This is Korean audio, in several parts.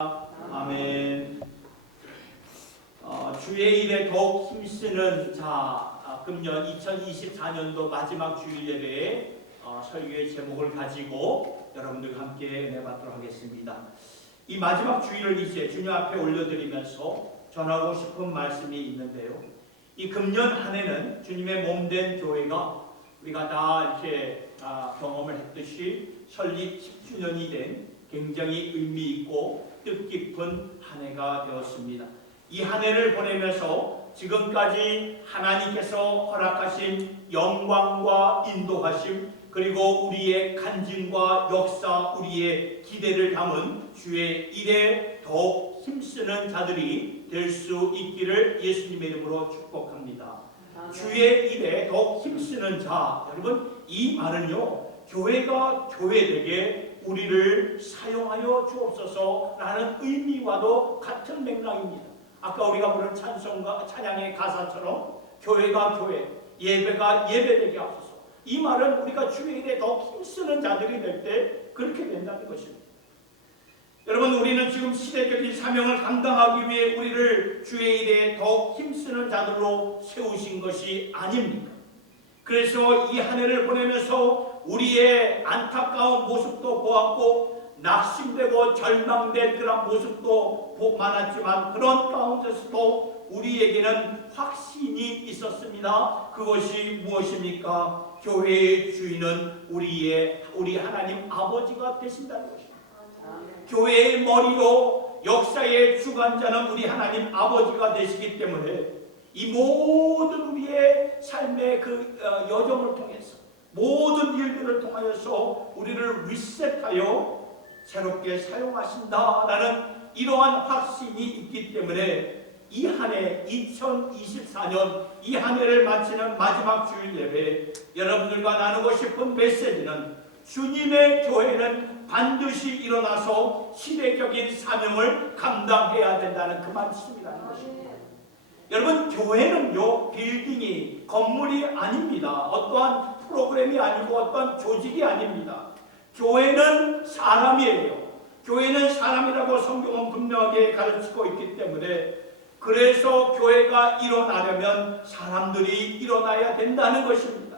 아멘. 주의 일에 더욱 힘쓰는 금년 2024년도 마지막 주일 예배에 설교의 제목을 가지고 여러분들과 함께 은혜 받도록 하겠습니다. 이 마지막 주일을 이제 주님 앞에 올려드리면서 전하고 싶은 말씀이 있는데요. 이 금년 한 해는 주님의 몸된 교회가 우리가 다 이렇게 경험을 했듯이 설립 10주년이 된 굉장히 의미 있고 뜻깊은 한 해가 되었습니다. 이 한 해를 보내면서 지금까지 하나님께서 허락하신 영광과 인도하심, 그리고 우리의 간증과 역사, 우리의 기대를 담은 주의 일에 더욱 힘쓰는 자들이 될 수 있기를 예수님의 이름으로 축복합니다. 주의 일에 더욱 힘쓰는 자, 여러분, 이 말은요, 교회가 교회되게 우리를 사용하여 주옵소서라는 의미와도 같은 맥락입니다. 아까 우리가 부른 찬송과 찬양의 가사처럼 교회가 교회, 예배가 예배되게 하소서. 이 말은 우리가 주의 일에 더 힘쓰는 자들이 될 때 그렇게 된다는 것입니다. 여러분, 우리는 지금 시대적인 사명을 감당하기 위해 우리를 주의 일에 더 힘쓰는 자들로 세우신 것이 아닙니다. 그래서 이 한 해를 보내면서 우리의 안타까운 모습도 보았고 낙심되고 절망된 그런 모습도 많았지만 그런 가운데서도 우리에게는 확신이 있었습니다. 그것이 무엇입니까? 교회의 주인은 우리 하나님 아버지가 되신다는 것입니다. 교회의 머리요 역사의 주관자는 우리 하나님 아버지가 되시기 때문에 이 모든 우리의 삶의 그 여정을 통해서 모든 일들을 통하여서 우리를 리셋하여 새롭게 사용하신다라는 이러한 확신이 있기 때문에 이 한 해 2024년 이 한 해를 마치는 마지막 주일 예배 여러분들과 나누고 싶은 메시지는 주님의 교회는 반드시 일어나서 시대적인 사명을 감당해야 된다는 그 말씀이라는 것입니다. 여러분, 교회는요 빌딩이 건물이 아닙니다. 어떠한 프로그램이 아니고 어떤 조직이 아닙니다. 교회는 사람이에요. 교회는 사람이라고 성경은 분명하게 가르치고 있기 때문에 그래서 교회가 일어나려면 사람들이 일어나야 된다는 것입니다.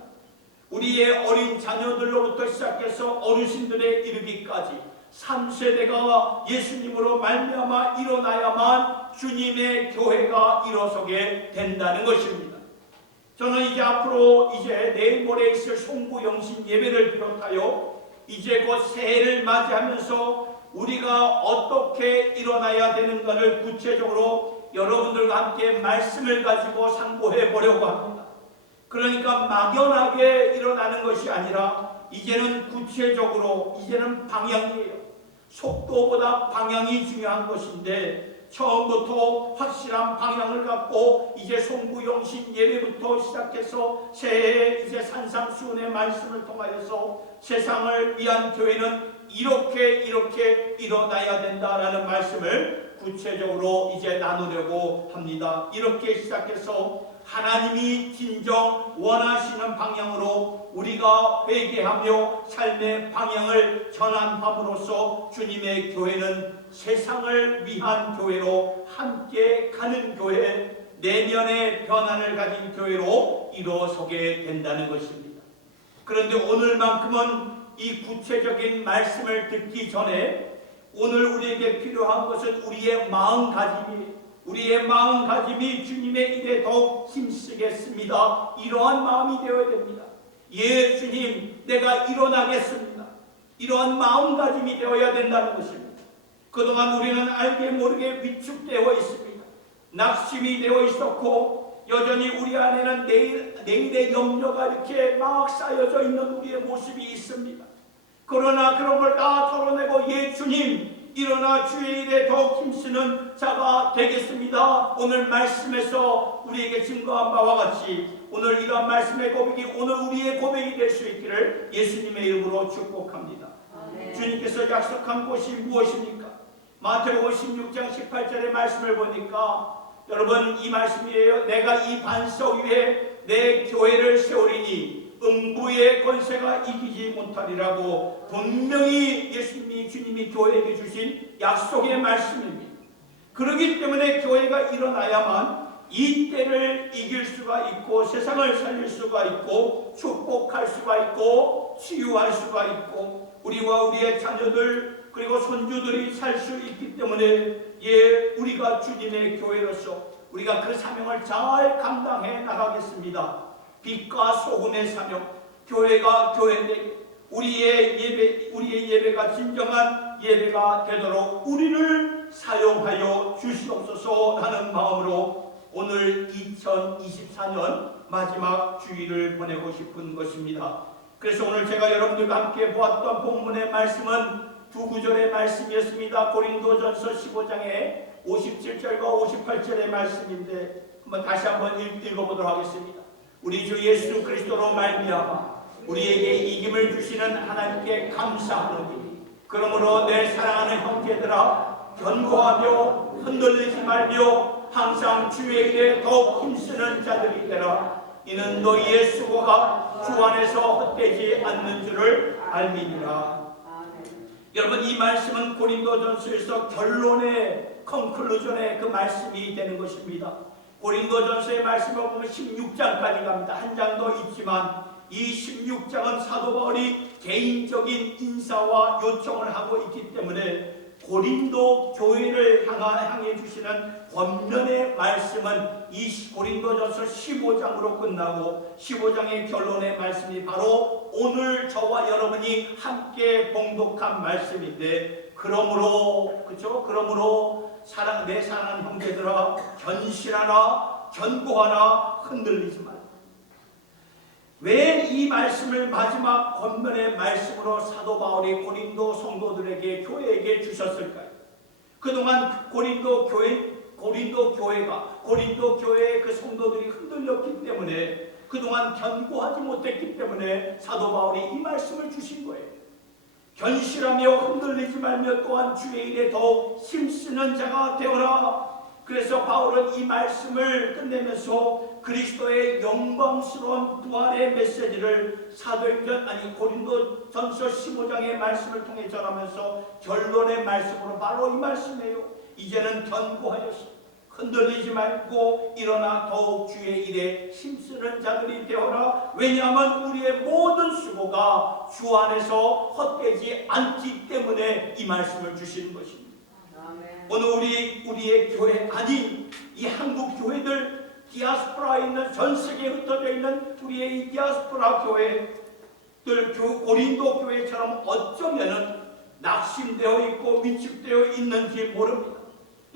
우리의 어린 자녀들로부터 시작해서 어르신들에 이르기까지 3세대가 예수님으로 말미암아 일어나야만 주님의 교회가 일어서게 된다는 것입니다. 저는 이제 앞으로 내일 모레 있을 송구영신 예배를 비롯하여 이제 곧 새해를 맞이하면서 우리가 어떻게 일어나야 되는가를 구체적으로 여러분들과 함께 말씀을 가지고 상고해 보려고 합니다. 그러니까 막연하게 일어나는 것이 아니라 이제는 구체적으로 이제는 방향이에요. 속도보다 방향이 중요한 것인데 처음부터 확실한 방향을 갖고 이제 송구영신 예배부터 시작해서 새해 이제 산상수훈의 말씀을 통하여서 세상을 위한 교회는 이렇게 일어나야 된다라는 말씀을 구체적으로 이제 나누려고 합니다. 이렇게 시작해서 하나님이 진정 원하시는 방향으로 우리가 회개하며 삶의 방향을 전환함으로써 주님의 교회는 세상을 위한 교회로 함께 가는 교회, 내면의 변화를 가진 교회로 일어서게 된다는 것입니다. 그런데 오늘만큼은 이 구체적인 말씀을 듣기 전에 오늘 우리에게 필요한 것은 우리의 마음가짐이에요. 우리의 마음가짐이 주님의 일에 더욱 힘쓰겠습니다. 이러한 마음이 되어야 됩니다. 예, 주님, 내가 일어나겠습니다. 이러한 마음가짐이 되어야 된다는 것입니다. 그동안 우리는 알게 모르게 위축되어 있습니다. 낙심이 되어 있었고 여전히 우리 안에는 내일의 염려가 이렇게 막 쌓여져 있는 우리의 모습이 있습니다. 그러나 그런 걸 다 털어내고 예, 주님, 일어나 주의 일에 더욱 힘쓰는 자가 되겠습니다. 오늘 말씀에서 우리에게 증거한 바와 같이 오늘 이러한 말씀의 고백이 오늘 우리의 고백이 될 수 있기를 예수님의 이름으로 축복합니다. 아멘. 주님께서 약속한 곳이 무엇입니까? 마태복음 16장 18절의 말씀을 보니까 여러분 이 말씀이에요. 내가 이 반석 위에 내 교회를 세우리니 음부의 권세가 이기지 못하리라고 분명히 주님이 교회에게 주신 약속의 말씀입니다. 그렇기 때문에 교회가 일어나야만 이 때를 이길 수가 있고 세상을 살릴 수가 있고 축복할 수가 있고 치유할 수가 있고 우리와 우리의 자녀들 그리고 손주들이 살 수 있기 때문에 우리가 주님의 교회로서 우리가 그 사명을 잘 감당해 나가겠습니다. 빛과 소금의 사명, 교회가 교회되 우리의 예배가 진정한 예배가 되도록 우리를 사용하여 주시옵소서 하는 마음으로 오늘 2024년 마지막 주일을 보내고 싶은 것입니다. 그래서 오늘 제가 여러분들과 함께 보았던 본문의 말씀은 두 구절의 말씀이었습니다. 고린도전서 15장의 57절과 58절의 말씀인데 다시 한번 읽어보도록 하겠습니다. 우리 주 예수 그리스도로 말미암아 우리에게 이김을 주시는 하나님께 감사하노니 그러므로 내 사랑하는 형제들아 견고하며 흔들리지 말며 항상 주의 일에 더욱 힘쓰는 자들이 되라. 이는 너희의 수고가 주 안에서 헛되지 않는 줄을 알미니라. 여러분, 이 말씀은 고린도전서에서 결론의 컨클루전의 그 말씀이 되는 것입니다. 고린도전서의 말씀을 보면 16장까지 갑니다. 한 장 더 있지만 이 16장은 사도 바울이 개인적인 인사와 요청을 하고 있기 때문에 고린도 교회를 향해 주시는 권면의 말씀은 이 고린도전서 15장으로 끝나고 15장의 결론의 말씀이 바로 오늘 저와 여러분이 함께 봉독한 말씀인데 그러므로 내 사랑하는 형제들아 견실하라 견고하라 흔들리지 말라. 왜 이 말씀을 마지막 권면의 말씀으로 사도 바울이 고린도 성도들에게 교회에게 주셨을까요? 그동안 고린도 교회의 그 성도들이 흔들렸기 때문에 그동안 견고하지 못했기 때문에 사도 바울이 이 말씀을 주신 거예요. 견실하며 흔들리지 말며 또한 주의 일에 더욱 힘쓰는 자가 되어라. 그래서 바울은 이 말씀을 끝내면서 그리스도의 영광스러운 부활의 메시지를 고린도전서 15장의 말씀을 통해 전하면서 결론의 말씀으로 바로 이 말씀이에요. 이제는 견고하여서 흔들리지 말고 일어나 더욱 주의 일에 힘쓰는 자들이 되어라. 왜냐하면 우리의 모든 수고가 주 안에서 헛되지 않기 때문에 이 말씀을 주시는 것입니다. 오늘 우리의 교회 아닌 이 한국 교회들 디아스포라에 있는 전 세계에 흩어져 있는 우리의 이 디아스포라 교회들 고린도 교회처럼 어쩌면은 낙심되어 있고 위축되어 있는지 모릅니다.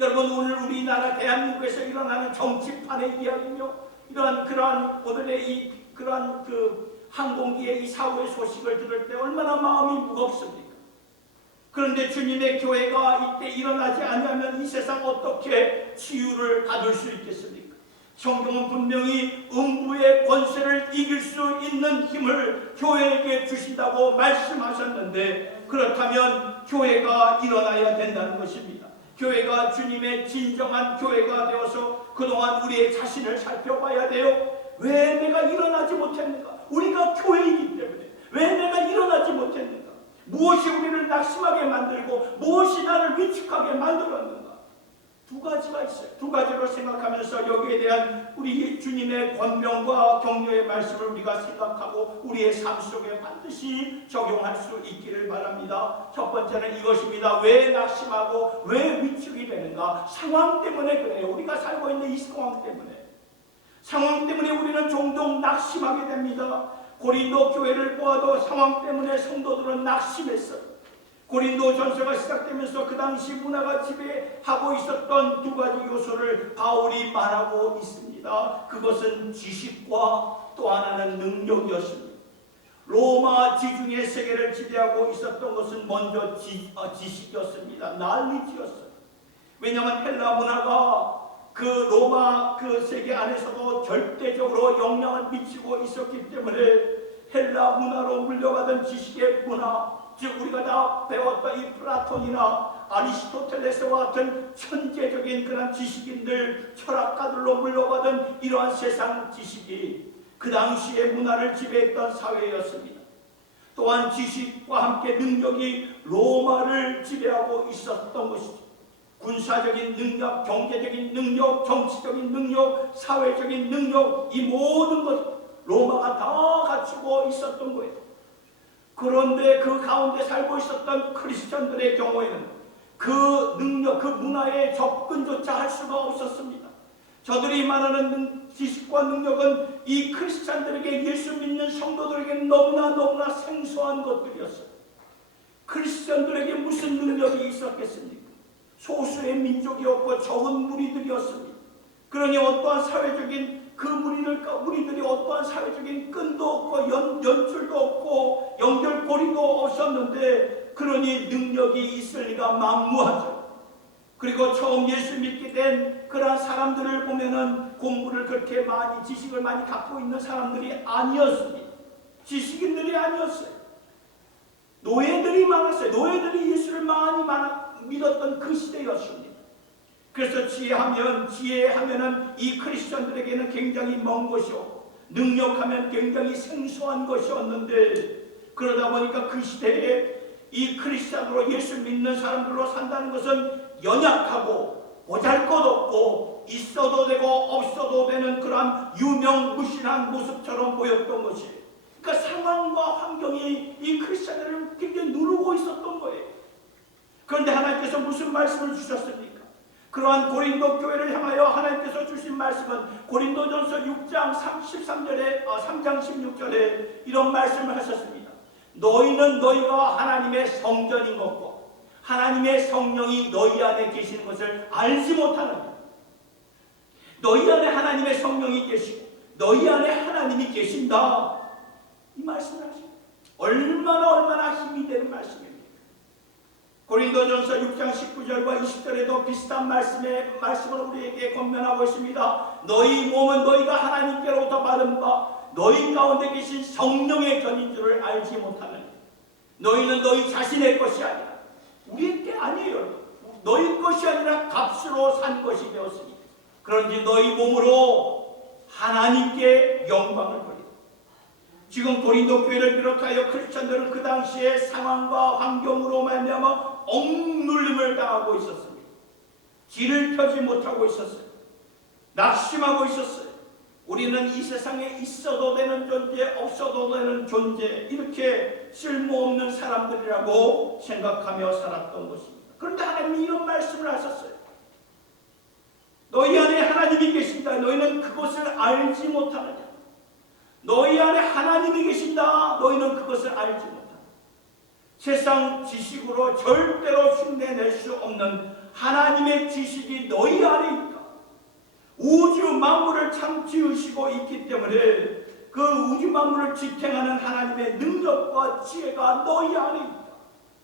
여러분, 오늘 우리나라 대한민국에서 일어나는 정치판의 이야기며 그러한 오늘의 그러한 항공기의 이 사고의 소식을 들을 때 얼마나 마음이 무겁습니까? 그런데 주님의 교회가 이때 일어나지 않으면 이 세상 어떻게 치유를 받을 수 있겠습니까? 성경은 분명히 음부의 권세를 이길 수 있는 힘을 교회에게 주신다고 말씀하셨는데 그렇다면 교회가 일어나야 된다는 것입니다. 교회가 주님의 진정한 교회가 되어서 그동안 우리의 자신을 살펴봐야 돼요. 왜 내가 일어나지 못했는가? 우리가 교회이기 때문에 왜 내가 일어나지 못했는가? 무엇이 우리를 낙심하게 만들고 무엇이 나를 위축하게 만들었는가? 두 가지가 있어요. 두 가지로 생각하면서 여기에 대한 우리 주님의 권명과 격려의 말씀을 우리가 생각하고 우리의 삶 속에 반드시 적용할 수 있기를 바랍니다. 첫 번째는 이것입니다. 왜 낙심하고 왜 위축이 되는가? 상황 때문에 그래요. 우리가 살고 있는 이 상황 때문에 우리는 종종 낙심하게 됩니다. 고린도 교회를 보아도 상황 때문에 성도들은 낙심했어요. 고린도 전서가 시작되면서 그 당시 문화가 지배하고 있었던 두 가지 요소를 바울이 말하고 있습니다. 그것은 지식과 또 하나는 능력이었습니다. 로마 지중해 세계를 지배하고 있었던 것은 먼저 지식이었습니다. 난리지였어요. 왜냐하면 헬라 문화가 그 로마 그 세계 안에서도 절대적으로 영향을 미치고 있었기 때문에 헬라 문화로 물려받은 지식의 문화, 즉 우리가 다 배웠던 이 플라톤이나 아리스토텔레스와 같은 천재적인 그런 지식인들, 철학가들로 물려받은 이러한 세상 지식이 그 당시의 문화를 지배했던 사회였습니다. 또한 지식과 함께 능력이 로마를 지배하고 있었던 것이죠. 군사적인 능력, 경제적인 능력, 정치적인 능력, 사회적인 능력, 이 모든 것 로마가 다 갖추고 있었던 거예요. 그런데 그 가운데 살고 있었던 크리스천들의 경우에는 그 능력, 그 문화에 접근조차 할 수가 없었습니다. 저들이 말하는 지식과 능력은 이 크리스찬들에게, 예수 믿는 성도들에게 너무나 생소한 것들이었어요. 크리스찬들에게 무슨 능력이 있었겠습니까? 소수의 민족이었고 적은 무리들이었습니다. 그러니 어떠한 사회적인 무리들이 어떠한 사회적인 끈도 없고 연줄도 없고 연결고리도 없었는데, 그러니 능력이 있을 리가 만무하죠. 그리고 처음 예수 믿게 된 그러한 사람들을 보면은 공부를 그렇게 많이, 지식을 많이 갖고 있는 사람들이 아니었습니다. 지식인들이 아니었어요. 노예들이 많았어요. 노예들이 예수를 많이 믿었던 그 시대였습니다. 그래서 지혜하면은 이 크리스천들에게는 굉장히 먼 것이요, 능력하면 굉장히 생소한 것이었는데, 그러다 보니까 그 시대에 이 크리스천으로 예수 믿는 사람들로 산다는 것은 연약하고 보잘것없고 있어도 되고 없어도 되는 그러한 유명무실한 모습처럼 보였던 것이에요. 그러니까 상황과 환경이 이 크리스천들을 굉장히 누르고 있었던 거예요. 그런데 하나님께서 무슨 말씀을 주셨습니까? 그러한 고린도 교회를 향하여 하나님께서 주신 말씀은 고린도전서 6장 3장 16절에 이런 말씀을 하셨습니다. 너희는 너희가 하나님의 성전인 것과 하나님의 성령이 너희 안에 계시는 것을 알지 못하느냐. 너희 안에 하나님의 성령이 계시고 너희 안에 하나님이 계신다, 이 말씀을 하십니다. 얼마나 힘이 되는 말씀입니다. 고린도전서 6장 19절과 20절에도 비슷한 말씀을 우리에게 권면하고 있습니다. 너희 몸은 너희가 하나님께로부터 받은 바 너희 가운데 계신 성령의 견인 줄을 알지 못하느냐. 너희는 너희 자신의 것이 아니라, 우리의 게 아니에요. 너희 것이 아니라 값으로 산 것이 되었으니 그런지 너희 몸으로 하나님께 영광을 돌리라. 지금 고린도 교회를 비롯하여 크리스천들은 그 당시의 상황과 환경으로 말미암아 억눌림을 당하고 있었습니다. 길을 펴지 못하고 있었어요. 낙심하고 있었어요. 우리는 이 세상에 있어도 되는 존재, 없어도 되는 존재, 이렇게 쓸모없는 사람들이라고 생각하며 살았던 것입니다. 그런데 하나님이 이런 말씀을 하셨어요. 너희 안에 하나님이 계신다. 너희는 그것을 알지 못하느냐. 너희 안에 하나님이 계신다. 너희는 그것을 알지 못하느냐. 세상 지식으로 절대로 흉내낼 수 없는 하나님의 지식이 너희 안에 있다. 우주 만물을 참 지으시고 있기 때문에 그 우주 만물을 지탱하는 하나님의 능력과 지혜가 너희 안에 있다.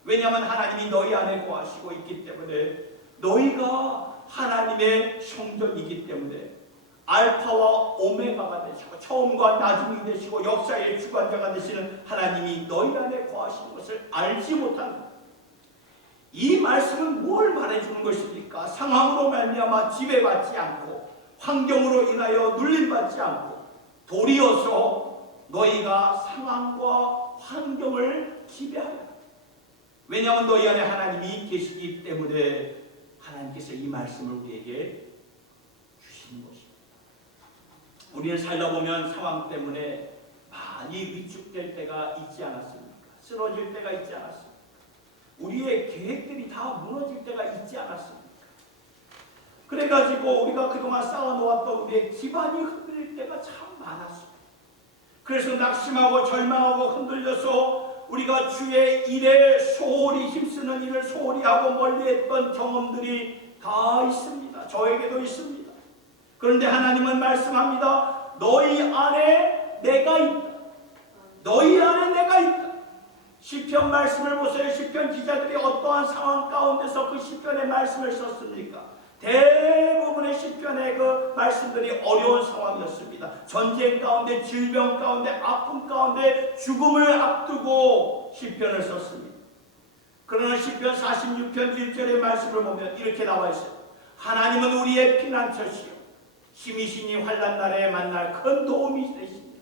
왜냐하면 하나님이 너희 안에 거하시고 있기 때문에, 너희가 하나님의 성전이기 때문에 알파와 오메가가 되시고 처음과 나중이 되시고 역사의 주관자가 되시는 하나님이 너희 안에 거하시는 것을 알지 못한다. 이 말씀은 뭘 말해주는 것입니까? 상황으로 말미암아 지배받지 않고 환경으로 인하여 눌림받지 않고 도리어서 너희가 상황과 환경을 지배하라. 왜냐하면 너희 안에 하나님이 계시기 때문에 하나님께서 이 말씀을 우리에게 주신 것입니다. 우리는 살다 보면 상황 때문에 많이 위축될 때가 있지 않았습니까? 쓰러질 때가 있지 않았습니까? 우리의 계획들이 다 무너질 때가 있지 않았습니까? 그래가지고 우리가 그동안 쌓아놓았던 우리의 기반이 흔들릴 때가 참 많았습니다. 그래서 낙심하고 절망하고 흔들려서 우리가 주의 일에 소홀히 힘쓰는 일을 소홀히 하고 멀리했던 경험들이 다 있습니다. 저에게도 있습니다. 그런데 하나님은 말씀합니다. 너희 안에 내가 있다. 너희 안에 내가 있다. 시편 말씀을 보세요. 시편 기자들이 어떠한 상황 가운데서 그 시편의 말씀을 썼습니까? 대부분의 시편의 그 말씀들이 어려운 상황이었습니다. 전쟁 가운데, 질병 가운데, 아픔 가운데 죽음을 앞두고 시편을 썼습니다. 그러나 시편 46편 1절의 말씀을 보면 이렇게 나와 있어요. 하나님은 우리의 피난처시요 힘이시니 환난 날에 만날 큰 도움이 되십니다.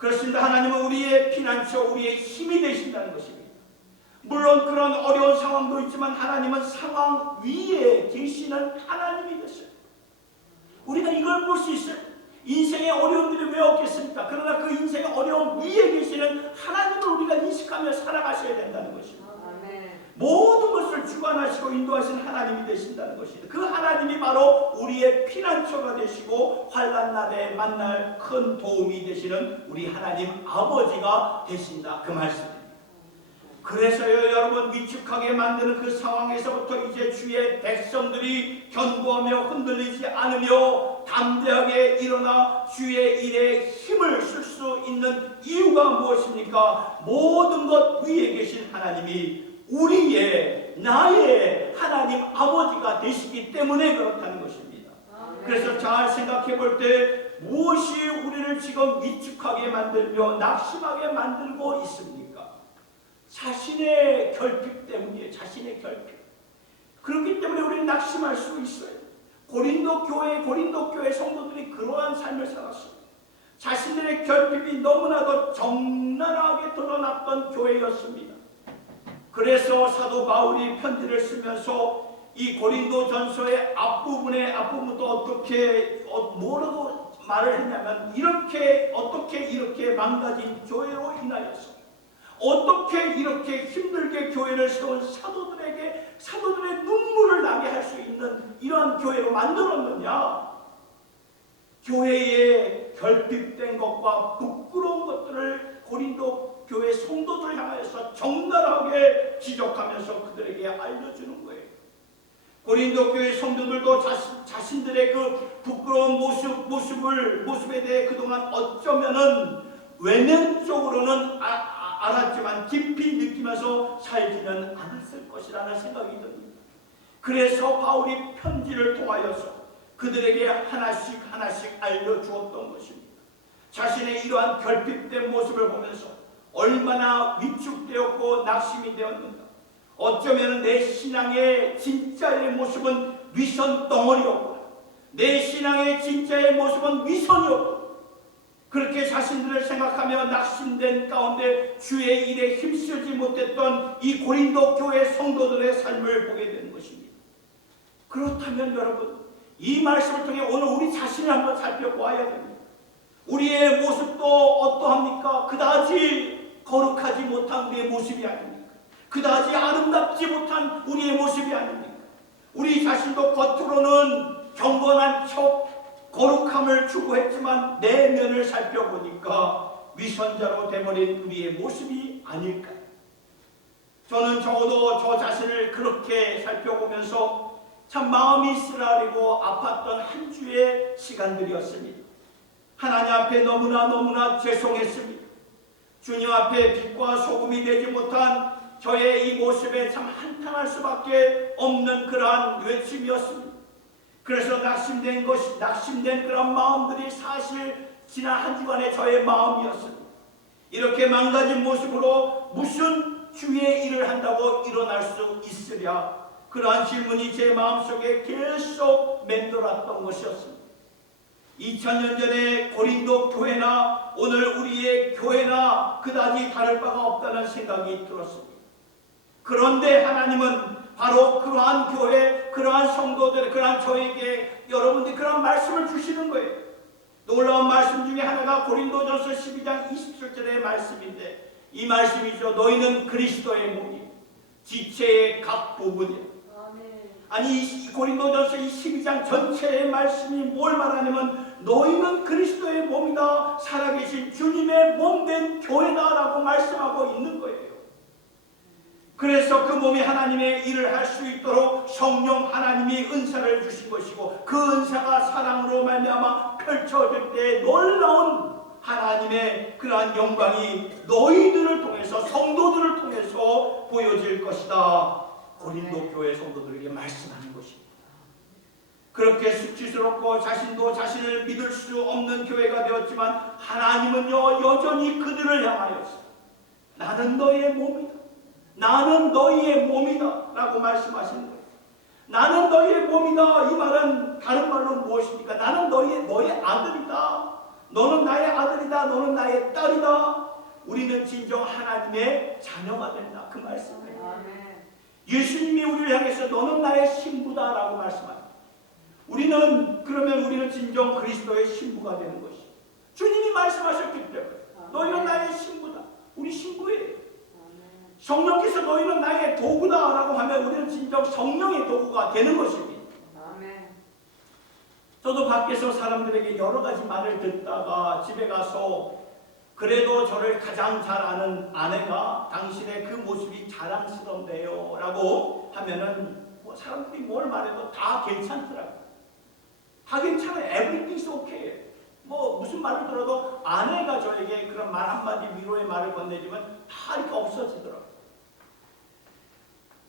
그렇습니다. 하나님은 우리의 피난처, 우리의 힘이 되신다는 것입니다. 물론 그런 어려운 상황도 있지만 하나님은 상황 위에 계시는 하나님이 되셔요. 우리가 이걸 볼 수 있어요. 인생의 어려움들이 왜 없겠습니까? 그러나 그 인생의 어려움 위에 계시는 하나님을 우리가 인식하며 살아가셔야 된다는 것입니다. 모든 것을 주관하시고 인도하시는 하나님이 되신다는 것입니다. 그 하나님이 바로 우리의 피난처가 되시고 환난 날에 만날 큰 도움이 되시는 우리 하나님 아버지가 되신다, 그 말씀입니다. 그래서요, 여러분, 위축하게 만드는 그 상황에서부터 이제 주의 백성들이 견고하며 흔들리지 않으며 담대하게 일어나 주의 일에 힘을 쓸 수 있는 이유가 무엇입니까? 모든 것 위에 계신 하나님이 우리의, 나의 하나님 아버지가 되시기 때문에 그렇다는 것입니다. 그래서 잘 생각해 볼 때 무엇이 우리를 지금 위축하게 만들며 낙심하게 만들고 있습니까? 자신의 결핍 때문이에요. 자신의 결핍. 그렇기 때문에 우리는 낙심할 수 있어요. 고린도 교회 성도들이 그러한 삶을 살았어요. 자신들의 결핍이 너무나도 적나라하게 드러났던 교회였습니다. 그래서 사도 바울이 편지를 쓰면서 이 고린도전서의 앞부분도 어떻게 뭐라고 말을 했냐면 어떻게 이렇게 망가진 교회로 인하여서 어떻게 이렇게 힘들게 교회를 세운 사도들의 눈물을 나게 할 수 있는 이러한 교회로 만들었느냐? 교회에 결핍된 것과 부끄러운 것들을 고린도 교회 성도들 향하여서 적나라하게 지적하면서 그들에게 알려주는 거예요. 고린도 교회 성도들도 자신들의 그 부끄러운 모습에 대해 그동안 어쩌면은 외면적으로는 알았지만 깊이 느끼면서 살지는 않았을 것이라는 생각이 듭니다. 그래서 바울이 편지를 통하여서 그들에게 하나씩 알려주었던 것입니다. 자신의 이러한 결핍된 모습을 보면서 얼마나 위축되었고 낙심이 되었는가. 어쩌면 내 신앙의 진짜의 모습은 위선 덩어리였구나. 내 신앙의 진짜의 모습은 위선이었구나. 그렇게 자신들을 생각하며 낙심된 가운데 주의 일에 힘쓰지 못했던 이 고린도 교회 성도들의 삶을 보게 되는 것입니다. 그렇다면 여러분, 이 말씀을 통해 오늘 우리 자신을 한번 살펴보아야 됩니다. 우리의 모습도 어떠합니까? 그다지 거룩하지 못한 우리의 모습이 아닙니까? 그다지 아름답지 못한 우리의 모습이 아닙니까? 우리 자신도 겉으로는 경건한 척 거룩함을 추구했지만 내면을 살펴보니까 위선자로 돼버린 우리의 모습이 아닐까요? 저는 적어도 저 자신을 그렇게 살펴보면서 참 마음이 쓰라리고 아팠던 한 주의 시간들이었습니다. 하나님 앞에 너무나 죄송했습니다. 주님 앞에 빛과 소금이 되지 못한 저의 이 모습에 참 한탄할 수밖에 없는 그러한 외침이었습니다. 그래서 낙심된 그런 마음들이 사실 지난 한 주간의 저의 마음이었습니다. 이렇게 망가진 모습으로 무슨 주의 일을 한다고 일어날 수 있으랴? 그러한 질문이 제 마음속에 계속 맴돌았던 것이었습니다. 2000년 전에 고린도 교회나 오늘 우리의 교회나 그다지 다를 바가 없다는 생각이 들었습니다. 그런데 하나님은 바로 그러한 교회, 그러한 성도들, 그러한 저에게 여러분들이 그러한 말씀을 주시는 거예요. 놀라운 말씀 중에 하나가 고린도전서 12장 27절의 말씀인데 이 말씀이죠. 너희는 그리스도의 몸이 지체의 각 부분이야. 아니 이 고린도전서 이 12장 전체의 말씀이 뭘 말하냐면 너희는 그리스도의 몸이다. 살아계신 주님의 몸된 교회다라고 말씀하고 있는 거예요. 그래서 그 몸이 하나님의 일을 할 수 있도록 성령 하나님이 은사를 주신 것이고 그 은사가 사랑으로 말미암아 펼쳐질 때 놀라운 하나님의 그러한 영광이 너희들을 통해서 성도들을 통해서 보여질 것이다. 고린도 교회 성도들에게 말씀하는 것입니다. 그렇게 수치스럽고 자신도 자신을 믿을 수 없는 교회가 되었지만 하나님은요 여전히 그들을 향하여서 나는 너의 몸이다. 나는 너희의 몸이다 라고 말씀하시는 거예요. 나는 너희의 몸이다. 이 말은 다른 말로 무엇입니까? 나는 너의 아들이다. 너는 나의 아들이다. 너는 나의 딸이다. 우리는 진정 하나님의 자녀가 된다. 그 말씀이에요. 예수님이 우리를 향해서 너는 나의 신부다라고 말씀합니다. 우리는 진정 그리스도의 신부가 되는 것이. 주님이 말씀하셨기 때문에 너희는 나의 신부다. 우리 신부예요. 성령께서 너희는 나의 도구다라고 하면 우리는 진정 성령의 도구가 되는 것입니다. 저도 밖에서 사람들에게 여러 가지 말을 듣다가 집에 가서 그래도 저를 가장 잘 아는 아내가 당신의 그 모습이 자랑스럽네요 라고 하면은 뭐 사람들이 뭘 말해도 다 괜찮더라고요. 다 괜찮아요. Everything's okay. 뭐 무슨 말을 들어도 아내가 저에게 그런 말 한마디 위로의 말을 건네주면 다 이렇게 없어지더라고요.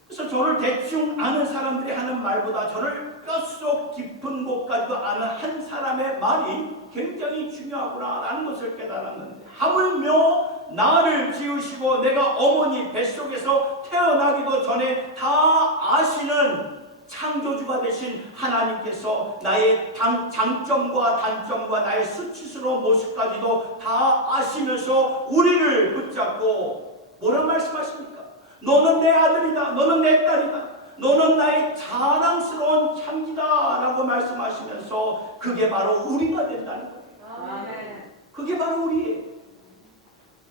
그래서 저를 대충 아는 사람들이 하는 말보다 저를 뼛속 깊은 곳까지도 아는 한 사람의 말이 굉장히 중요하구나라는 것을 깨달았는데, 하물며 나를 지으시고 내가 어머니 뱃속에서 태어나기도 전에 다 아시는 창조주가 되신 하나님께서 나의 장점과 단점과 나의 수치스러운 모습까지도 다 아시면서 우리를 붙잡고 뭐라 말씀하십니까? 너는 내 아들이다. 너는 내 딸이다. 너는 나의 자랑스러운 창기다 라고 말씀하시면서 그게 바로 우리가 된다는 거예요. 그게 바로 우리예요.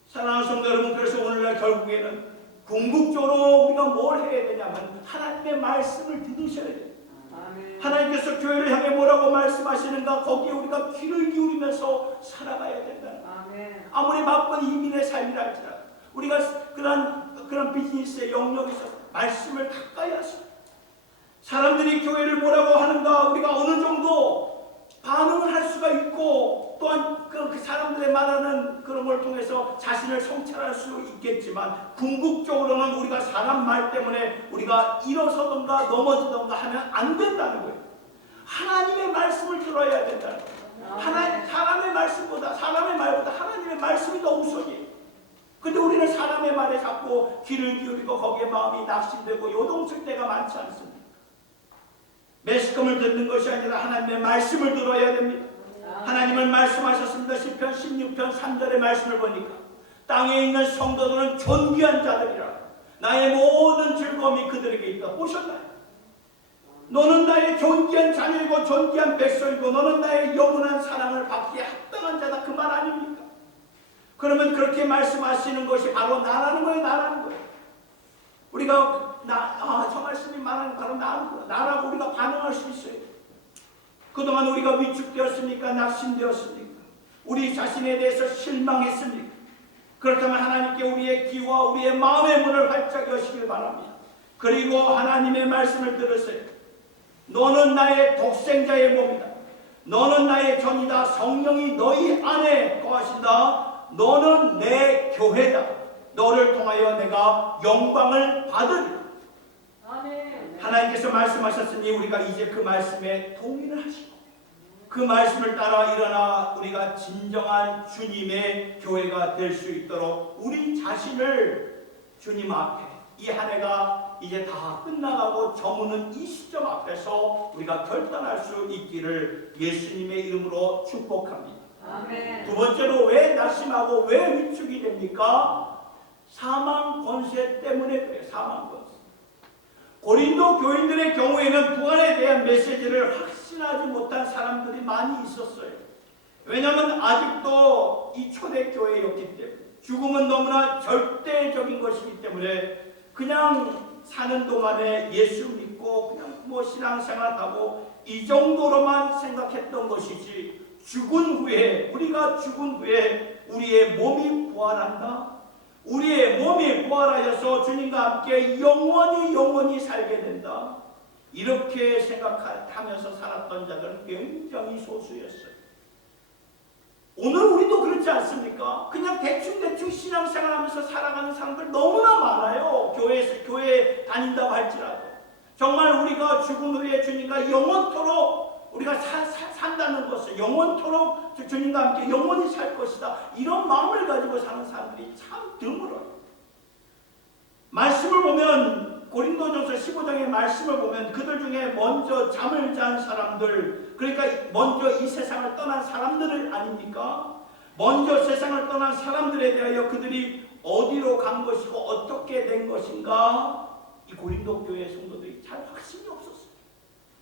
사랑하는 성도 여러분, 그래서 오늘날 결국에는 궁극적으로 우리가 뭘 해야 되냐면 하나님의 말씀을 들으셔야 돼요. 하나님께서 교회를 향해 뭐라고 말씀하시는가 거기에 우리가 귀를 기울이면서 살아가야 된다는 거예요. 아무리 바쁜 이민의 삶이라 할지라도 우리가 그런 비즈니스의 영역에서 말씀을 가까이 하시고, 사람들이 교회를 뭐라고 하는가 우리가 어느 정도 반응을 할 수가 있고, 또한 그 사람들의 말하는 그런 걸 통해서 자신을 성찰할 수 있겠지만, 궁극적으로는 우리가 사람 말 때문에 우리가 일어서던가 넘어지던가 하면 안 된다는 거예요. 하나님의 말씀을 들어야 된다는 거예요. 사람의 말씀보다, 사람의 말보다 하나님의 말씀이 더 우선이에요. 근데 우리는 사람의 말에 자꾸 귀를 기울이고 거기에 마음이 낙심되고 요동칠 때가 많지 않습니까? 매스컴을 듣는 것이 아니라 하나님의 말씀을 들어야 됩니다. 하나님은 말씀하셨습니다. 시편 16편 3절의 말씀을 보니까 땅에 있는 성도들은 존귀한 자들이라 나의 모든 즐거움이 그들에게 있다. 보셨나요? 너는 나의 존귀한 자녀이고 존귀한 백성이고 너는 나의 영원한 사랑을 받기에 합당한 자다. 그 말 아닙니까? 그러면 그렇게 말씀하시는 것이 바로 나라는 거예요. 나라는 거예요. 우리가 저 말씀이 말하는 바로 나라고 우리가 반응할 수 있어요. 그동안 우리가 위축되었습니까? 낙심되었습니까? 우리 자신에 대해서 실망했습니까? 그렇다면 하나님께 우리의 귀와 우리의 마음의 문을 활짝 여시길 바랍니다. 그리고 하나님의 말씀을 들으세요. 너는 나의 독생자의 몸이다. 너는 나의 전이다. 성령이 너희 안에 거하신다. 너는 내 교회다. 너를 통하여 내가 영광을 받으리라. 하나님께서 말씀하셨으니 우리가 이제 그 말씀에 동의를 하시고 그 말씀을 따라 일어나 우리가 진정한 주님의 교회가 될 수 있도록 우리 자신을 주님 앞에, 이 한 해가 이제 다 끝나가고 저무는 이 시점 앞에서 우리가 결단할 수 있기를 예수님의 이름으로 축복합니다. 아멘. 두 번째로 왜 낙심하고 왜 위축이 됩니까? 사망 권세 때문에 그래요. 사망 권세. 고린도 교인들의 경우에는 부활에 대한 메시지를 확신하지 못한 사람들이 많이 있었어요. 왜냐하면 아직도 이 초대교회였기 때문에, 죽음은 너무나 절대적인 것이기 때문에 그냥 사는 동안에 예수 믿고 그냥 뭐 신앙생활하고 이 정도로만 생각했던 것이지, 우리가 죽은 후에 우리의 몸이 부활한다. 우리의 몸이 부활하여서 주님과 함께 영원히 살게 된다. 이렇게 생각하면서 살았던 자들은 굉장히 소수였어요. 오늘 우리도 그렇지 않습니까? 그냥 대충 신앙생활하면서 살아가는 사람들 너무나 많아요. 교회 다닌다고 할지라도. 정말 우리가 죽은 후에 주님과 영원토록 우리가 산다는 것을, 영원토록 주님과 함께 영원히 살 것이다. 이런 마음을 가지고 사는 사람들이 참 드물어요. 말씀을 보면 고린도전서 15장의 말씀을 보면 그들 중에 먼저 잠을 잔 사람들, 그러니까 먼저 이 세상을 떠난 사람들을 아닙니까? 먼저 세상을 떠난 사람들에 대하여 그들이 어디로 간 것이고 어떻게 된 것인가, 이 고린도 교회 성도들이 잘 확신이 없었어요.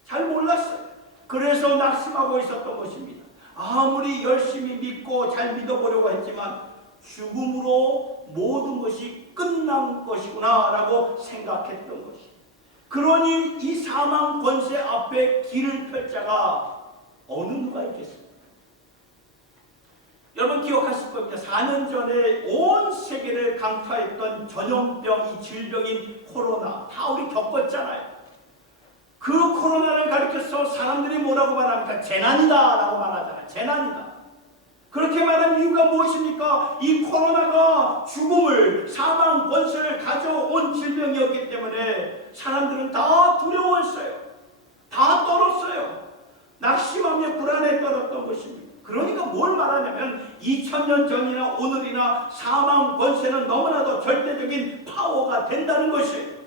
잘 몰랐어요. 그래서 낙심하고 있었던 것입니다. 아무리 열심히 믿고 잘 믿어보려고 했지만 죽음으로 모든 것이 끝난 것이구나 라고 생각했던 것이. 그러니 이 사망 권세 앞에 길을 펼 자가 어느 누가 있겠습니까? 여러분 기억하실 겁니다. 4년 전에 온 세계를 강타했던 전염병, 이 질병인 코로나, 다 우리 겪었잖아요. 그 코로나를 가리켜서 사람들이 뭐라고 말합니까? 재난이다 라고 말하잖아요. 재난이다. 그렇게 말한 이유가 무엇입니까? 이 코로나가 죽음을, 사망, 권세를 가져온 질병이었기 때문에 사람들은 다 두려워했어요. 다 떨었어요. 낙심하며 불안에 떨었던 것입니다. 그러니까 뭘 말하냐면 2000년 전이나 오늘이나 사망, 권세는 너무나도 절대적인 파워가 된다는 것이에요.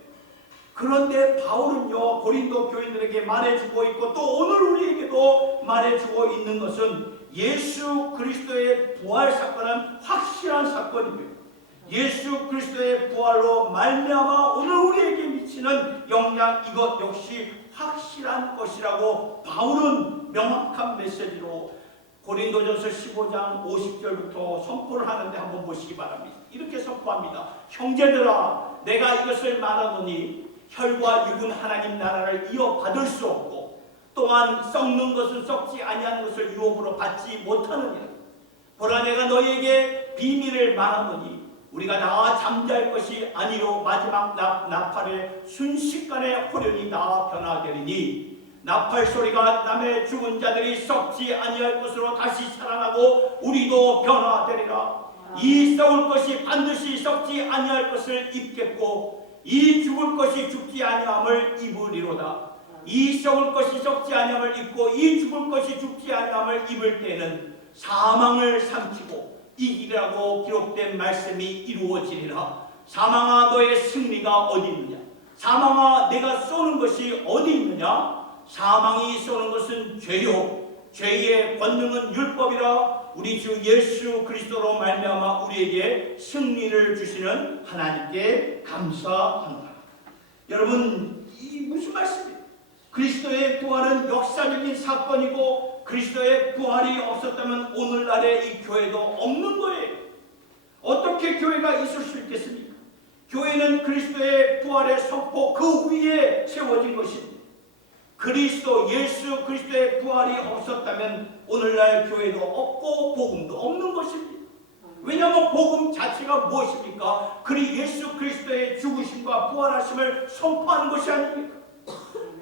그런데 바울은요, 고린도 교인들에게 말해주고 있고 또 오늘 우리에게도 말해주고 있는 것은 예수 그리스도의 부활 사건은 확실한 사건입니다. 예수 그리스도의 부활로 말미암아 오늘 우리에게 미치는 영향, 이것 역시 확실한 것이라고 바울은 명확한 메시지로 고린도전서 15장 50절부터 선포를 하는데 한번 보시기 바랍니다. 이렇게 선포합니다. 형제들아, 내가 이것을 말하노니 혈과 육은 하나님 나라를 이어받을 수 없고 또한 썩는 것은 썩지 아니하는 것을 유업으로 받지 못하느니라. 보라, 내가 너희에게 비밀을 말하노니 우리가 다 잠잘 것이 아니요 마지막 나팔의 순식간에 호련히 다 변화되리니 나팔 소리가 남의 죽은 자들이 썩지 아니할 것으로 다시 살아나고 우리도 변화되리라. 이 썩을 것이 반드시 썩지 아니할 것을 입겠고 이 죽을 것이 죽지 아니함을 입으리로다. 이 썩을 것이 썩지 아니함을 입고 이 죽을 것이 죽지 아니함을 입을 때는 사망을 삼키고 이기라고 기록된 말씀이 이루어지리라. 사망아, 너의 승리가 어디 있느냐? 사망아, 내가 쏘는 것이 어디 있느냐? 사망이 쏘는 것은 죄요, 죄의 권능은 율법이라. 우리 주 예수 그리스도로 말미암아 우리에게 승리를 주시는 하나님께 감사합니다. 여러분, 이 무슨 말씀이에요? 그리스도의 부활은 역사적인 사건이고 그리스도의 부활이 없었다면 오늘날의 이 교회도 없는 거예요. 어떻게 교회가 있을 수 있겠습니까? 교회는 그리스도의 부활의 선포 그 위에 세워진 것입니다. 그리스도, 예수 그리스도의 부활이 없었다면 오늘날 교회도 없고 복음도 없는 것입니다. 왜냐하면 복음 자체가 무엇입니까? 예수 그리스도의 죽으심과 부활하심을 선포하는 것이 아닙니까?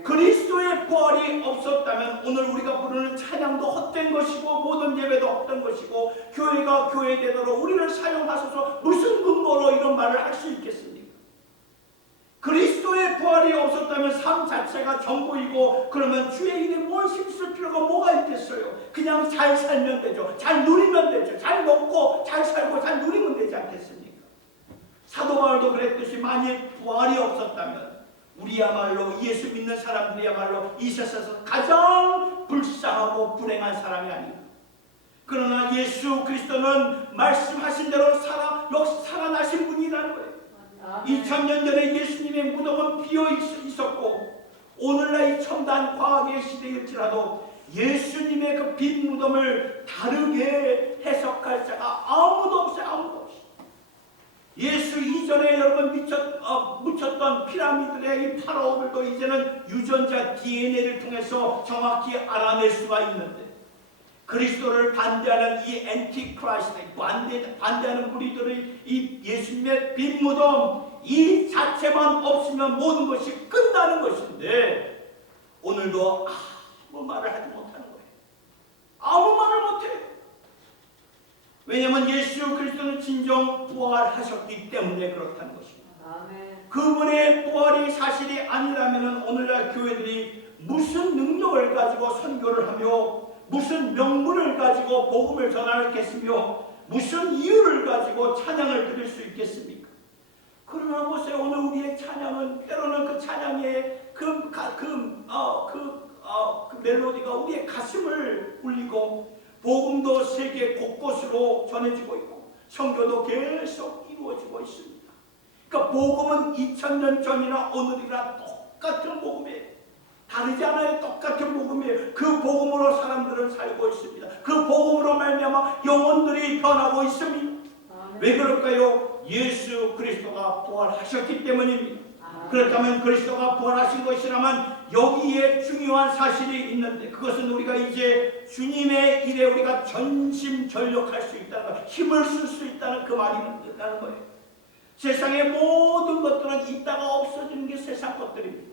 그리스도의 부활이 없었다면 오늘 우리가 부르는 찬양도 헛된 것이고 모든 예배도 헛된 것이고 교회가 교회되도록 우리를 사용하셔서 무슨 근거로 이런 말을 할 수 있겠습니까? 그리스도의 부활이 없었다면 삶 자체가 전부이고 그러면 주의 일에 뭘 힘쓸 필요가 뭐가 있겠어요? 그냥 잘 살면 되죠. 잘 누리면 되죠. 잘 먹고 잘 살고 잘 누리면 되지 않겠습니까? 사도 바울도 그랬듯이 만일 부활이 없었다면 우리야말로 예수 믿는 사람들이야말로 이 세상에서 가장 불쌍하고 불행한 사람이 아닙니다. 그러나 예수 그리스도는 말씀하신 대로 살아나신 분이라는 거예요. 2000년 전에 예수님의 무덤은 비어 있었고 오늘날 이 첨단 과학의 시대일지라도 예수님의 그 빈 무덤을 다르게 해석할 자가 아무도 없어요. 아무도 없어요. 예수 이전에 여러분 묻혔던 피라미드의 이 파라오들도 이제는 유전자 DNA를 통해서 정확히 알아낼 수가 있는데 그리스도를 반대하는 이 엔티크라이스트, 반대하는 무리들의 이 예수님의 빈 무덤 이 자체만 없으면 모든 것이 끝나는 것인데 오늘도 아무 말을 하지 못하는 거예요. 아무 말을 못해요. 왜냐하면 예수 그리스도는 진정 부활하셨기 때문에 그렇다는 것입니다. 아멘. 그분의 부활이 사실이 아니라면 오늘날 교회들이 무슨 능력을 가지고 선교를 하며 무슨 명분을 가지고 복음을 전하겠으며 무슨 이유를 가지고 찬양을 드릴 수 있겠습니까? 그러나 보세요. 오늘 우리의 찬양은 때로는 그 찬양의 그 멜로디가 우리의 가슴을 울리고 복음도 세계 곳곳으로 전해지고 있고 선교도 계속 이루어지고 있습니다. 그러니까 복음은 2000년 전이나 오늘이나 똑같은 복음이에요. 다르지 않아요. 똑같은 복음이에요. 그 복음으로 사람들은 살고 있습니다. 그 복음으로 말미암아 영혼들이 변하고 있습니다. 왜 그럴까요? 예수 그리스도가 부활하셨기 때문입니다. 그렇다면 그리스도가 부활하신 것이라면 여기에 중요한 사실이 있는데 그것은 우리가 이제 주님의 일에 우리가 전심전력할 수 있다는 것, 힘을 쓸 수 있다는 그 말이 있다는 거예요. 세상의 모든 것들은 있다가 없어지는 게 세상 것들입니다.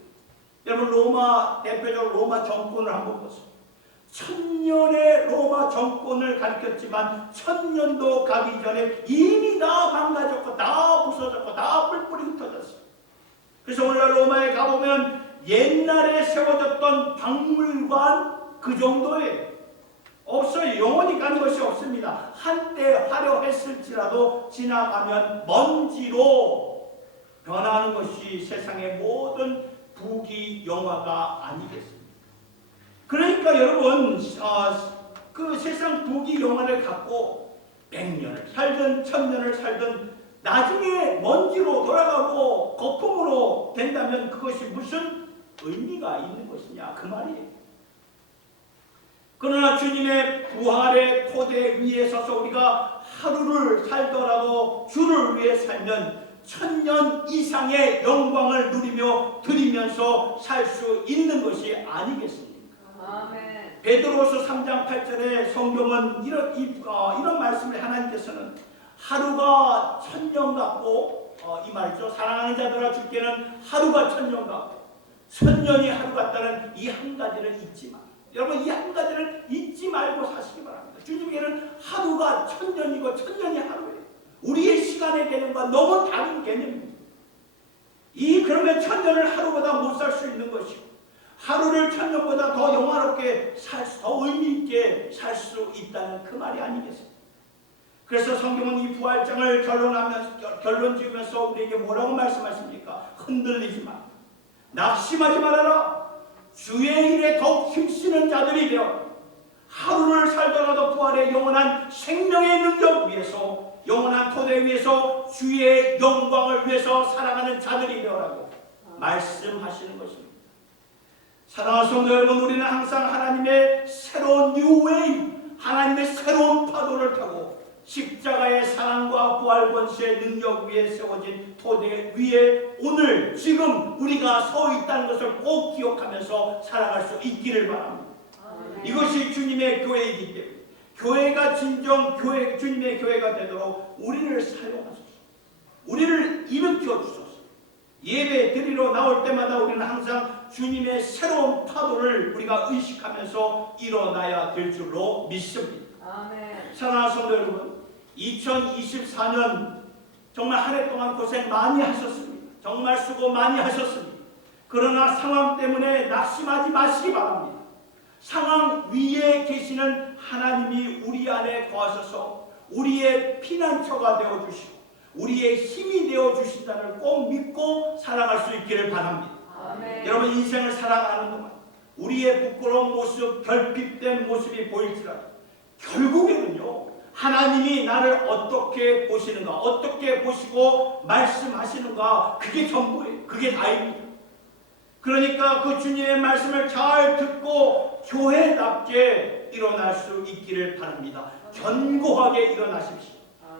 여러분 대표적으로 로마 정권을 한번 보세요. 1000년의 로마 정권을 가리켰지만 1000년도 가기 전에 이미 다 망가졌고 다 부서졌고 다 뿔뿔이 흩어졌어요. 그래서 오늘날 로마에 가보면 옛날에 세워졌던 박물관 그 정도에 없어요. 영원히 가는 것이 없습니다. 한때 화려했을지라도 지나가면 먼지로 변하는 것이 세상의 모든 부귀영화가 아니겠습니까? 그러니까 여러분 그 세상 부귀영화를 갖고 100년을 살든 1000년을 살든 나중에 먼지로 돌아가고 거품으로 된다면 그것이 무슨 의미가 있는 것이냐 그 말이에요. 그러나 주님의 부활의 토대 위에 서서 우리가 하루를 살더라도 주를 위해 살면 1000년 이상의 영광을 누리며 드리면서 살 수 있는 것이 아니겠습니까? 아멘. 베드로서 3장 8절에 성경은 이런 말씀을 하나님께서는 하루가 1000년 같고 이 말이죠. 사랑하는 자들아 주께는 하루가 1000년 같고 1000년이 하루 같다는 이 한 가지를 잊지 마. 여러분 이 한 가지를 잊지 말고 사시기 바랍니다. 주님께는 하루가 1000년이고 1000년이 하루예요. 우리의 시간의 개념과 너무 다른 개념입니다. 그러면 1000년을 하루보다 못 살 수 있는 것이고 하루를 1000년보다 더 영화롭게 더 의미 있게 살 수 있다는 그 말이 아니겠습니까? 그래서 성경은 이 부활장을 결론 지으면서 우리에게 뭐라고 말씀하십니까? 흔들리지 마. 낙심하지 말아라. 주의 일에 더욱 힘쓰는 자들이 되어 하루를 살더라도 부활의 영원한 생명의 능력 위에서 영원한 토대 위에서 주의 영광을 위해서 살아가는 자들이 되어라고 말씀하시는 것입니다. 사랑하는 성도 여러분, 우리는 항상 하나님의 새로운 뉴웨이, 하나님의 새로운 파도를 타고 십자가의 사랑과 부활 권세의 능력 위에 세워진 토대 위에 오늘 지금 우리가 서 있다는 것을 꼭 기억하면서 살아갈 수 있기를 바랍니다. 이것이 주님의 교회이기 때문에 교회가 진정 주님의 교회가 되도록 우리를 사용하소서. 우리를 일으켜 주소서. 예배 드리러 나올 때마다 우리는 항상 주님의 새로운 파도를 우리가 의식하면서 일어나야 될 줄로 믿습니다. 아멘. 사랑하는 성도 여러분, 2024년 정말 한 해 동안 고생 많이 하셨습니다. 정말 수고 많이 하셨습니다. 그러나 상황 때문에 낙심하지 마시기 바랍니다. 상황 위에 계시는 하나님이 우리 안에 거하셔서 우리의 피난처가 되어주시고 우리의 힘이 되어주신다는 꼭 믿고 살아갈 수 있기를 바랍니다. 아멘. 여러분 인생을 살아가는 동안 우리의 부끄러운 모습, 결핍된 모습이 보일지라도 결국에는요 하나님이 나를 어떻게 보시는가, 어떻게 보시고 말씀하시는가, 그게 전부예요. 그게 다입니다. 그러니까 그 주님의 말씀을 잘 듣고 교회답게 일어날 수 있기를 바랍니다. 견고하게 일어나십시오.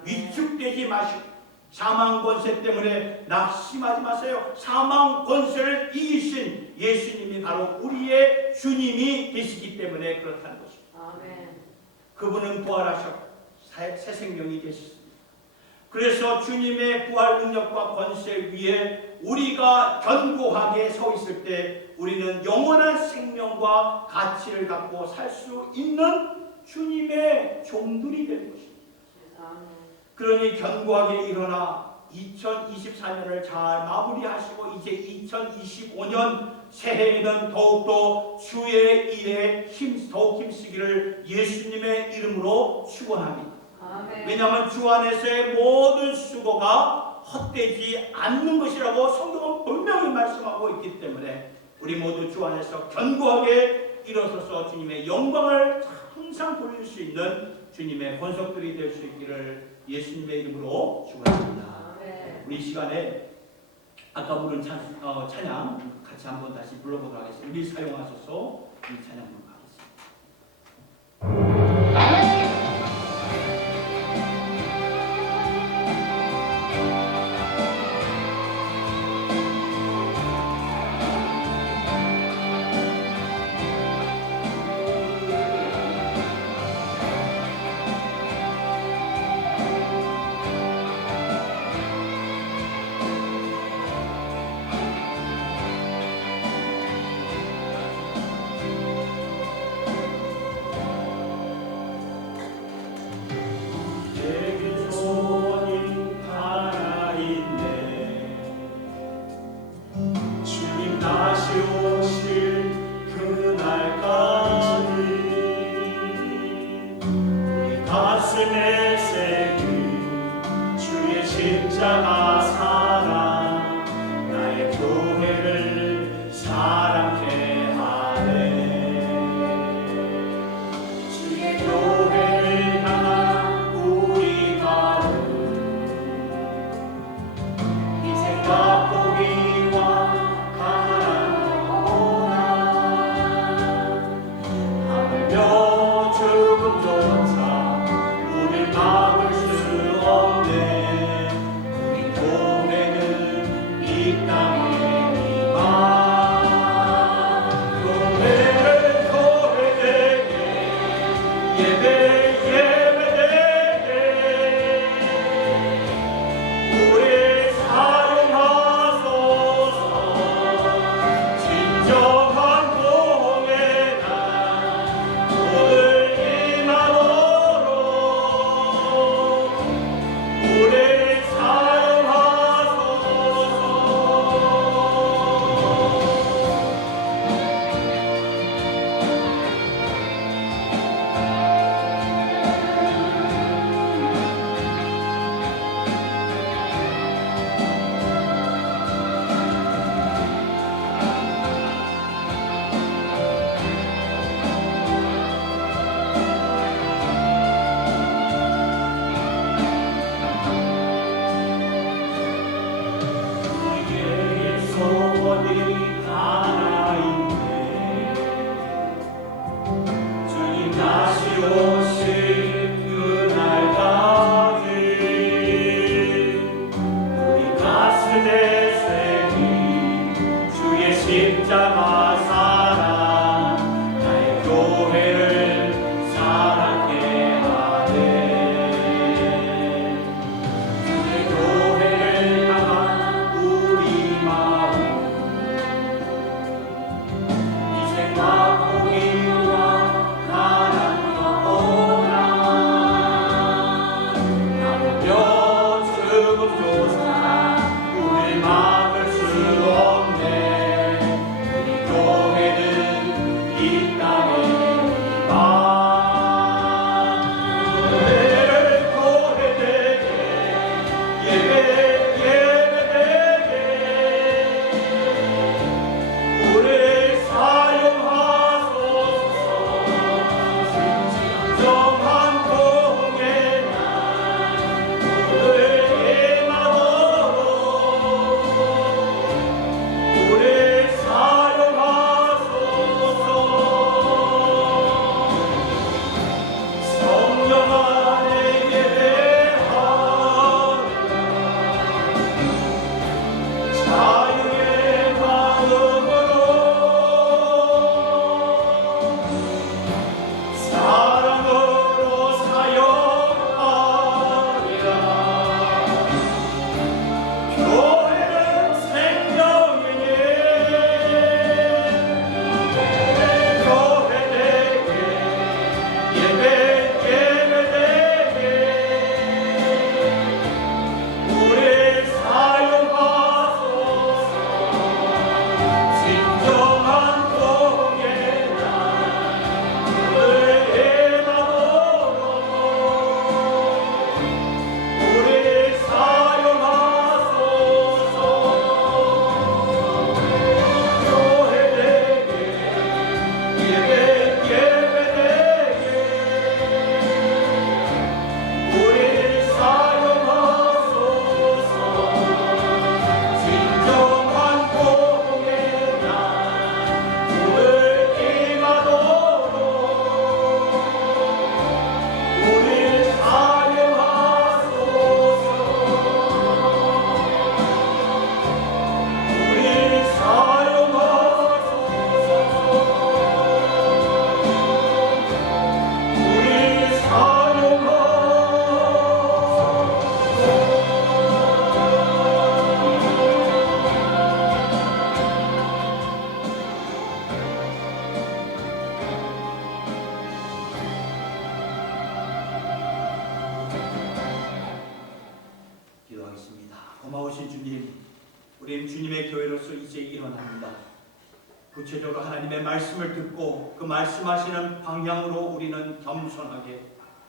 위축되지 마시고 사망 권세 때문에 낙심하지 마세요. 사망 권세를 이기신 예수님이 바로 우리의 주님이 되시기 때문에 그렇다는 것입니다. 아멘. 그분은 부활하셨고 새 생명이 되셨습니다. 그래서 주님의 부활 능력과 권세 위에 우리가 견고하게 서 있을 때 우리는 영원한 생명과 가치를 갖고 살 수 있는 주님의 종들이 되는 것입니다. 그러니 견고하게 일어나 2024년을 잘 마무리하시고 이제 2025년 새해에는 더욱더 주의 일에 더욱 힘쓰기를 예수님의 이름으로 축원합니다. 아멘. 왜냐하면 주 안에서의 모든 수고가 헛되지 않는 것이라고 성경은 분명히 말씀하고 있기 때문에 우리 모두 주 안에서 견고하게 일어서서 주님의 영광을 항상 돌릴 수 있는 주님의 권속들이 될 수 있기를 예수님의 이름으로 축원합니다. 아멘. 우리 시간에 아까 부른 찬양 같이 한번 다시 불러보도록 하겠습니다. 우리 사용하셔서 이 찬양 부르겠습니다. 우리 주님의 교회로서 이제 일어납니다. 구체적으로 하나님의 말씀을 듣고 그 말씀하시는 방향으로 우리는 겸손하게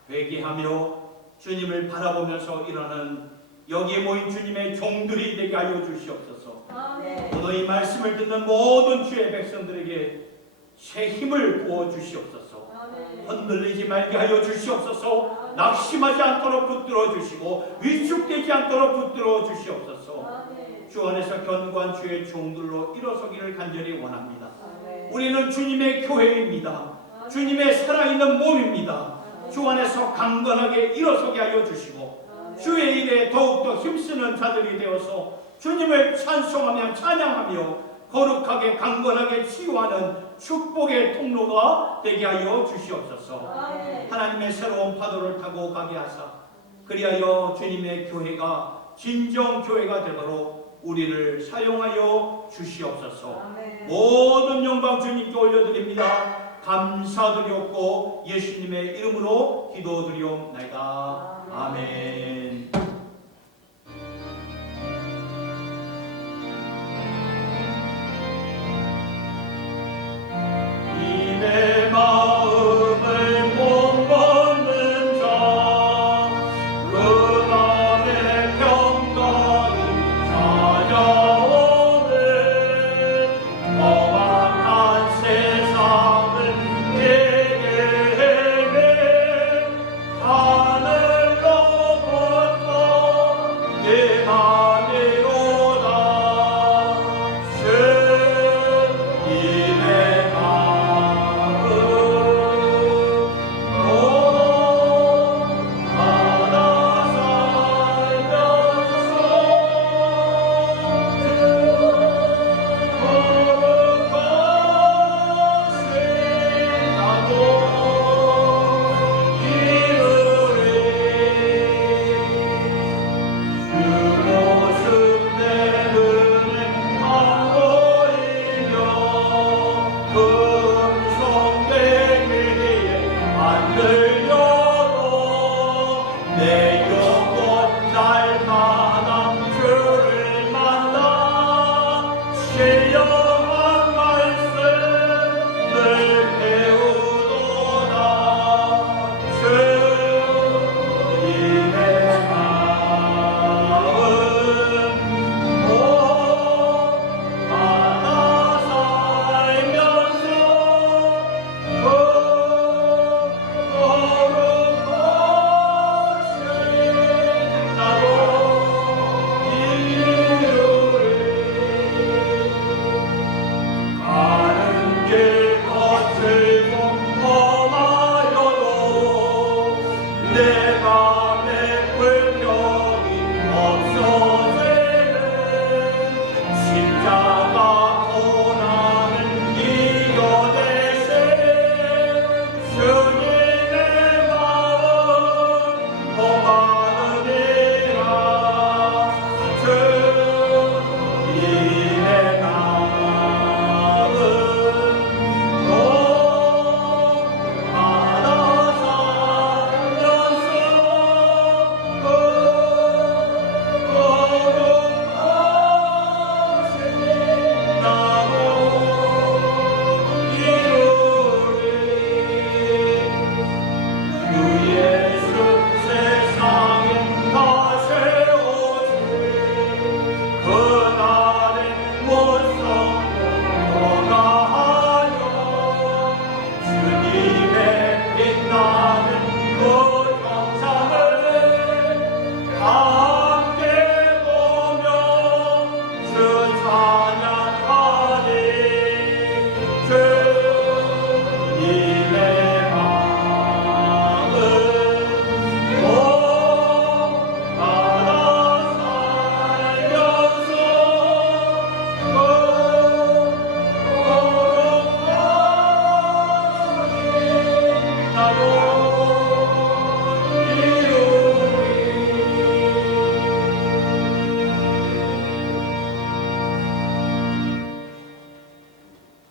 회개하며 주님을 바라보면서 일어나는 여기에 모인 주님의 종들이 되게 하여 주시옵소서. 아멘. 오늘 이 말씀을 듣는 모든 주의 백성들에게 새 힘을 부어 주시옵소서. 아멘. 흔들리지 말게 하여 주시옵소서. 낙심하지 않도록 붙들어 주시고 위축되지 않도록 붙들어 주시옵소서. 아멘. 주 안에서 견고한 주의 종들로 일어서기를 간절히 원합니다. 아멘. 우리는 주님의 교회입니다. 주님의 살아있는 몸입니다. 주 안에서 강건하게 일어서게 하여 주시고 주의 일에 더욱더 힘쓰는 자들이 되어서 주님을 찬송하며 찬양하며 거룩하게 강건하게 치유하는 축복의 통로가 되게 하여 주시옵소서. 아멘. 하나님의 새로운 파도를 타고 가게 하사 그리하여 주님의 교회가 진정 교회가 되도록 우리를 사용하여 주시옵소서. 아멘. 모든 영광 주님께 올려드립니다. 감사드리옵고 예수님의 이름으로 기도드리옵나이다. 아멘. 내 마음을 못 받는 자, 그 맘에 평강이 찾아오는 험악한 세상을 내게 헤매 하늘로부터 내 맘이로다. 주님의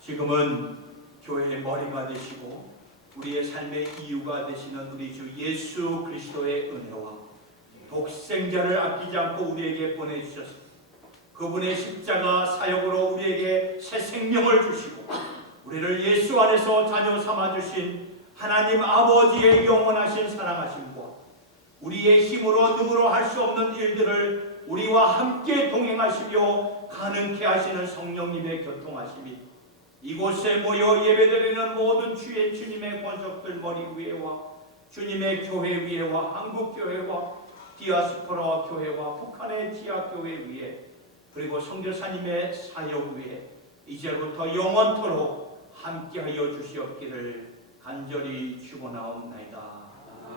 지금은 교회의 머리가 되시고 우리의 삶의 이유가 되시는 우리 주 예수 그리스도의 은혜와 독생자를 아끼지 않고 우리에게 보내주셔서 그분의 십자가 사역으로 우리에게 새 생명을 주시고 우리를 예수 안에서 자녀 삼아주신 하나님 아버지의 영원하신 사랑하심과 우리의 힘으로 능으로 할 수 없는 일들을 우리와 함께 동행하시며 가능케 하시는 성령님의 교통하심이 이곳에 모여 예배드리는 모든 주님의 권속들 머리 위에와 주님의 교회 위에와 한국교회와 디아스포라 교회와 북한의 지하교회 위에 그리고 선교사님의 사역 위에 이제부터 영원토록 함께하여 주시옵기를 간절히 축원하옵나이다.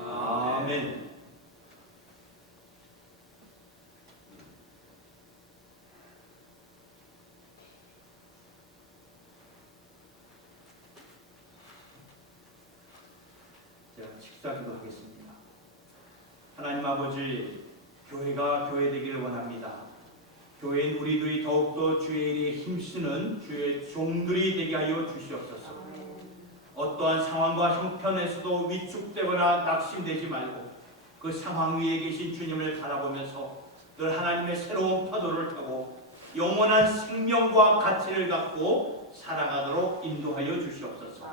아멘. 식사기도 하겠습니다. 하나님 아버지, 교회가 교회 되기를 원합니다. 교회인 우리들이 더욱더 주의 일에 힘쓰는 주의 종들이 되게 하여 주시옵소서. 어떠한 상황과 형편에서도 위축되거나 낙심되지 말고 그 상황 위에 계신 주님을 바라보면서 늘 하나님의 새로운 파도를 타고 영원한 생명과 가치를 갖고 살아가도록 인도하여 주시옵소서.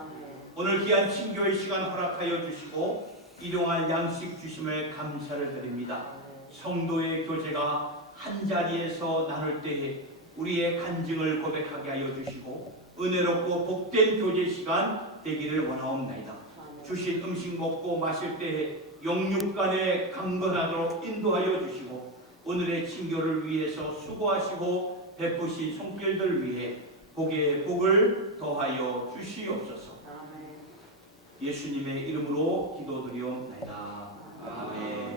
오늘 귀한 친교의 시간 허락하여 주시고 일용할 양식 주심을 감사를 드립니다. 성도의 교제가 한자리에서 나눌 때에 우리의 간증을 고백하게 하여 주시고 은혜롭고 복된 교제 시간 되기를 원하옵나이다. 주신 음식 먹고 마실 때에 영육간에 강건하도록 인도하여 주시고 오늘의 친교를 위해서 수고하시고 베푸신 손길들 위해 복에 복을 더하여 주시옵소서. 예수님의 이름으로 기도드리옵나이다. 아멘.